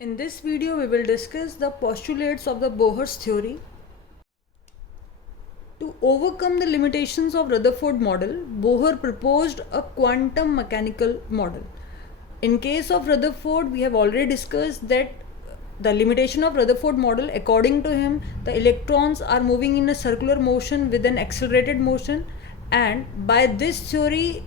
In this video, we will discuss the postulates of the Bohr's theory. To overcome the limitations of Rutherford model, Bohr proposed a quantum mechanical model. In case of Rutherford, we have already discussed that the limitation of Rutherford model, according to him, the electrons are moving in a circular motion with an accelerated motion, and by this theory,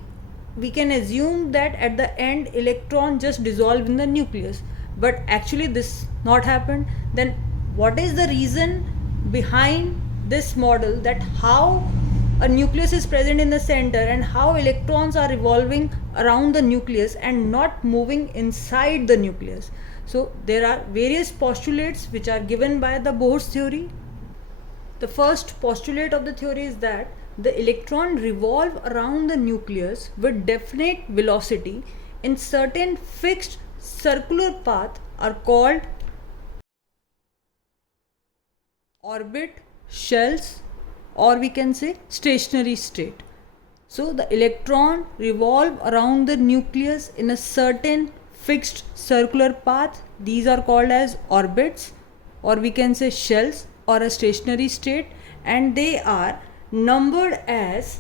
we can assume that at the end electron just dissolve in the nucleus, but actually this not happened. Then what is the reason behind this model, that how a nucleus is present in the center and how electrons are revolving around the nucleus and not moving inside the nucleus? So there are various postulates which are given by the Bohr's theory. The first postulate of the theory is that the electron revolve around the nucleus with definite velocity in certain fixed circular path are called orbit, shells, or we can say stationary state. So the electron revolve around the nucleus in a certain fixed circular path. These are called as orbits, or we can say shells, or a stationary state, and they are numbered as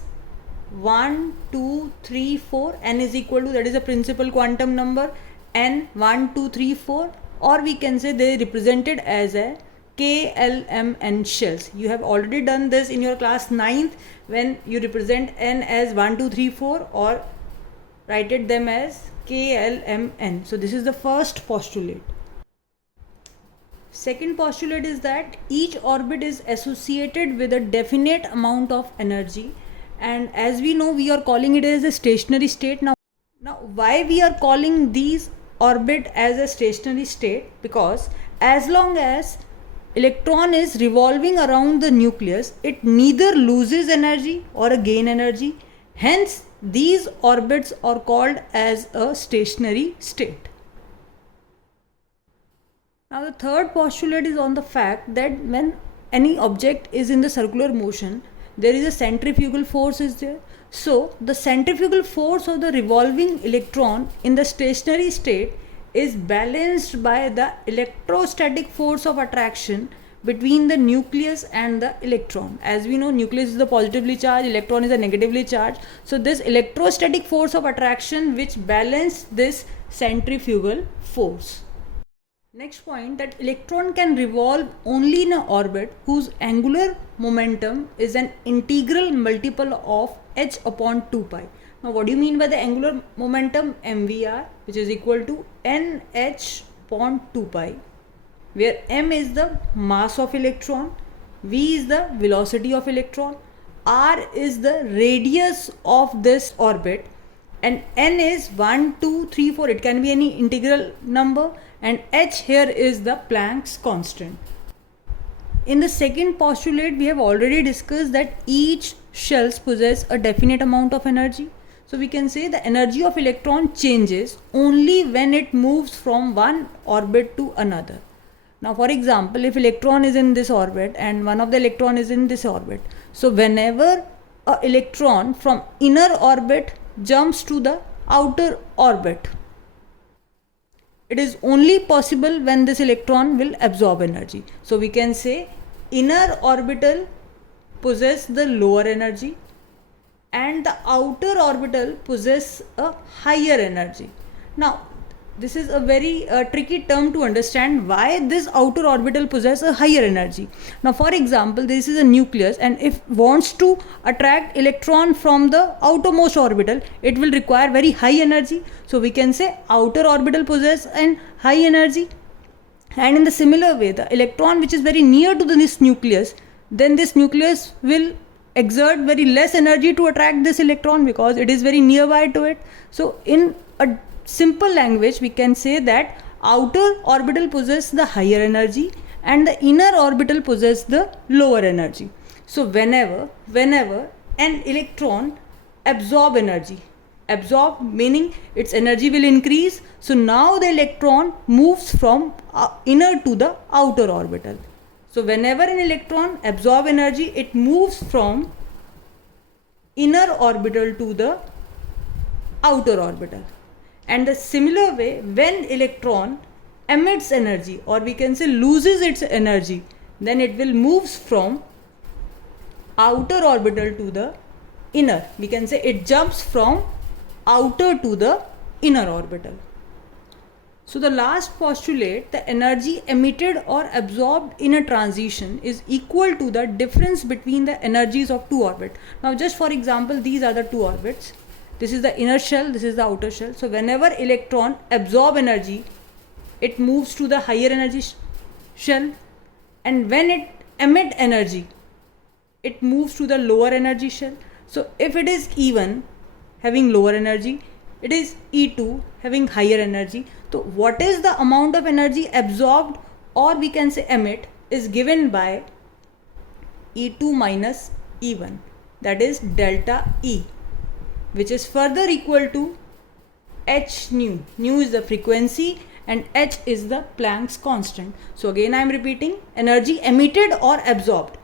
1, 2, 3, 4. N is equal to, that is a principal quantum number, n 1, 2, 3, 4, or we can say they represented as a K, L, M, N shells. You have already done this in your class 9th when you represent n as 1, 2, 3, 4 or write it them as K, L, M, N. So this is the first postulate. Second postulate is that each orbit is associated with a definite amount of energy, and as we know, we are calling it as a stationary state. Now why we are calling these orbit as a stationary state? Because as long as electron is revolving around the nucleus, it neither loses energy or gain energy. Hence these orbits are called as a stationary state. Now the third postulate is on the fact that when any object is in the circular motion, there is a centrifugal force is there. So the centrifugal force of the revolving electron in the stationary state is balanced by the electrostatic force of attraction between the nucleus and the electron. As we know, nucleus is the positively charged, electron is a negatively charged. So this electrostatic force of attraction which balance this centrifugal force. Next point, that electron can revolve only in an orbit whose angular momentum is an integral multiple of h upon 2 pi. Now what do you mean by the angular momentum? mvr, which is equal to nh upon 2 pi, where m is the mass of electron, v is the velocity of electron, r is the radius of this orbit, and n is 1, 2, 3, 4. It can be any integral number, and h here is the Planck's constant. In the second postulate, we have already discussed that each shells possess a definite amount of energy. So we can say the energy of electron changes only when it moves from one orbit to another. Now for example, if electron is in this orbit and one of the electron is in this orbit, so whenever a electron from inner orbit jumps to the outer orbit, it is only possible when this electron will absorb energy. So we can say inner orbital possess the lower energy and the outer orbital possess a higher energy. Now this is a very tricky term to understand, why this outer orbital possess a higher energy. Now for example, this is a nucleus, and if wants to attract electron from the outermost orbital, it will require very high energy. So we can say outer orbital possess an high energy. And in the similar way, the electron which is very near to this nucleus, then this nucleus will exert very less energy to attract this electron because it is very nearby to it. So in a simple language, we can say that outer orbital possess the higher energy and the inner orbital possess the lower energy. So whenever an electron absorb energy, absorb meaning its energy will increase, so now the electron moves from inner to the outer orbital. So whenever an electron absorb energy, it moves from inner orbital to the outer orbital. And the similar way, when electron emits energy, or we can say loses its energy, then it will moves from outer orbital to the inner. We can say it jumps from outer to the inner orbital. So the last postulate, the energy emitted or absorbed in a transition is equal to the difference between the energies of two orbits. Now just for example, these are the two orbits. This is the inner shell, this is the outer shell. So whenever electron absorb energy, it moves to the higher energy shell, and when it emit energy, it moves to the lower energy shell. So if it is E1 having lower energy, it is E2 having higher energy. So what is the amount of energy absorbed, or we can say emit, is given by E2 minus E1, that is delta E, which is further equal to h nu. Nu is the frequency and h is the Planck's constant. So again I am repeating, energy emitted or absorbed.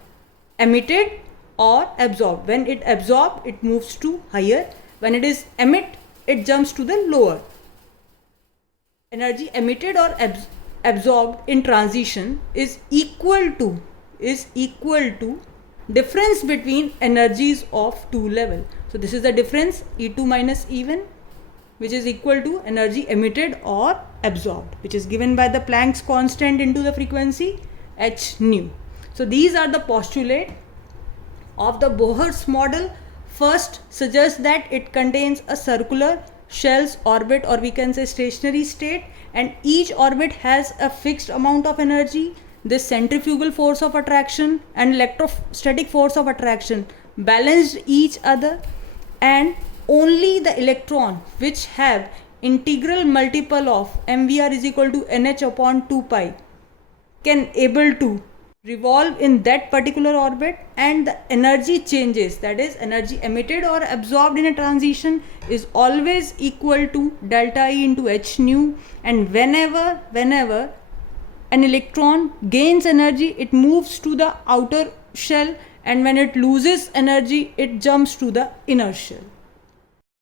Emitted or absorbed. When it absorbed, it moves to higher. When it is emit, it jumps to the lower. Energy emitted or absorbed in transition is equal to difference between energies of two levels. So this is the difference, E2 minus E1, which is equal to energy emitted or absorbed, which is given by the Planck's constant into the frequency h nu. So these are the postulate of the Bohr's model. First suggests that it contains a circular shell's orbit, or we can say stationary state, and each orbit has a fixed amount of energy. This centrifugal force of attraction and electrostatic force of attraction balanced each other, and only the electron which have integral multiple of mvr is equal to nh upon 2 pi can able to revolve in that particular orbit, and the energy changes, that is energy emitted or absorbed in a transition, is always equal to delta E into h nu. And whenever an electron gains energy, it moves to the outer shell, and when it loses energy, it jumps to the inner shell.